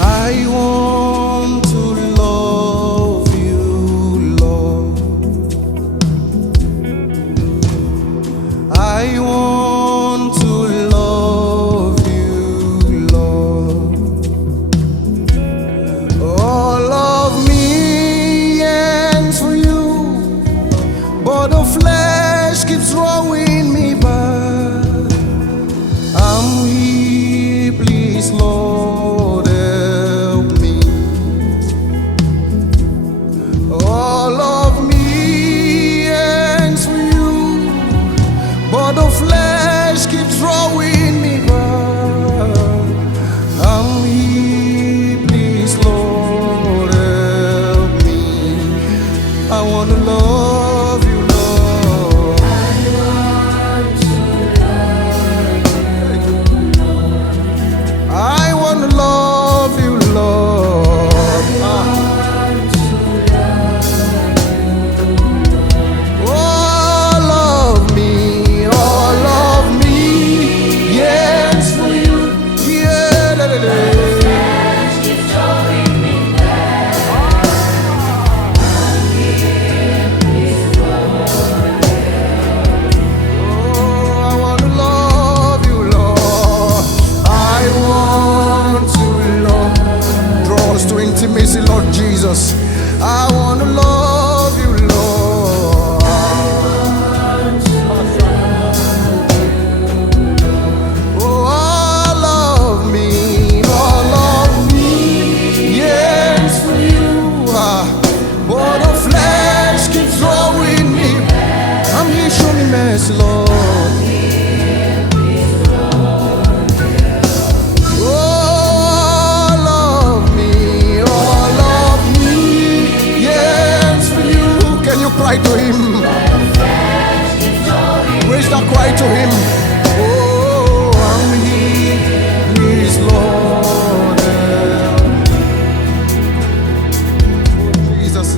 I want to love you, Lord. I want to love you, Lord. All of me yearns for you, but the flesh keeps drawing me back. I'm here, please, Lord. But the flesh keeps drawing me back. I'm here, please, Lord, help me. I want to love you, Lord. I want to love you, Lord. All of me. Intimacy, Lord Jesus. I want to love you, Lord. Oh, all of me, yes, for you. But the flesh keeps drawing me. I'm here, show me mercy, Lord. Cry to him. Raise that cry to him. Oh, I'm here, please, Lord. Oh, Jesus,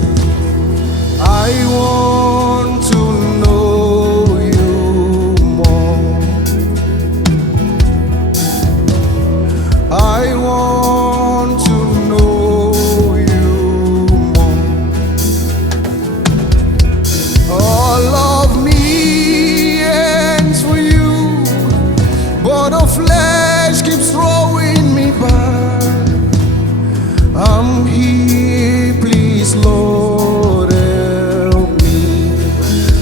I want to know you more. I want to know you more. All of me yearns for you, but the flesh keeps throwing me back. I'm here, please, Lord, help me.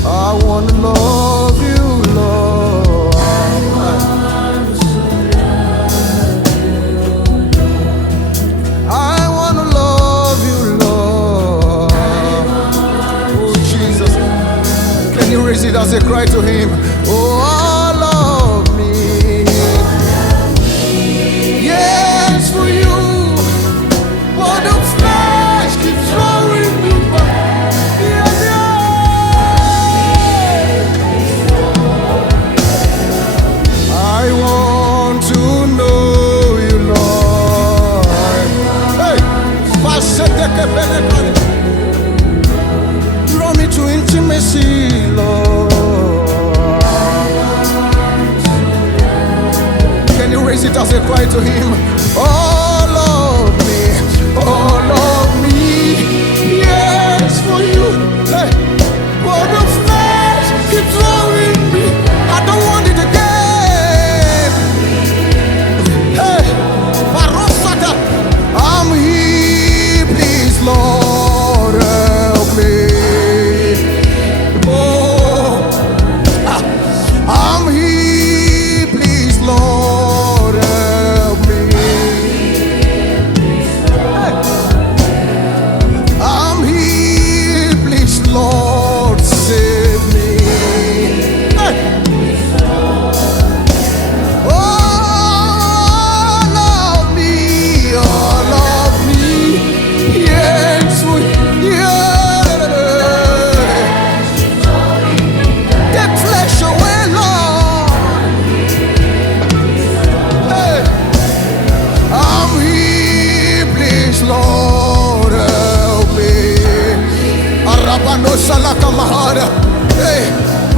I want to love you, Lord. I want to love you, Lord. Oh, Jesus. Can you raise it as a cry to him? Oh, all of me, yes, for you, but the flesh keeps drawing me back. Yeah, yeah. I want to know you, Lord. Hey, draw me to intimacy, Lord. Can you raise it as a cry to him? All of me, yes, for you. Hey, but the flesh keeps drawing me. I don't want it again. Hey, Barosata, I'm here, please, Lord, help me. Oh, I'm here, please, Lord, help me. from my heart. Hey,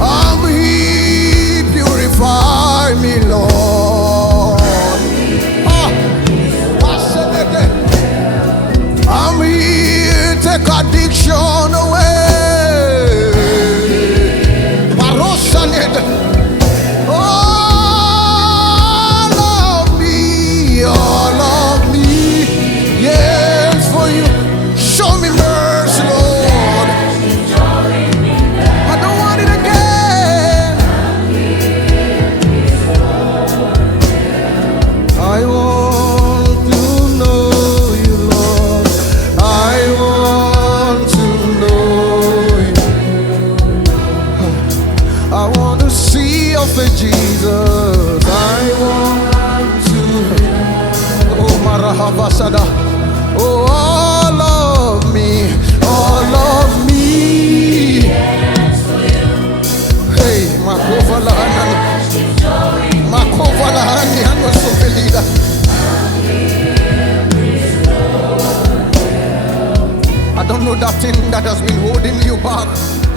I'm here, purify me, Lord. I'm here, take addiction away. All of me, yes, for you. Show me mercy, Lord. I don't want it again. I want to know you, Lord. I want to know you. I want to see your face, Jesus. I want to. Oh, Marahavasada. Oh, all of me, all of me. Hey, Makovala Hanani, Makovala Hani, and was so leader. I don't know that thing that has been holding you back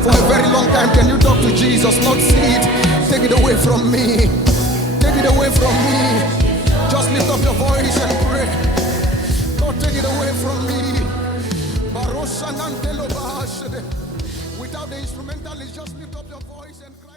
for a very long time. Can you talk to Jesus? Not see it. Take it away from me. Take it away from me. Just lift up your voice and pray. Lord, take it away from me. Without the instrumentalist, just lift up your voice and cry.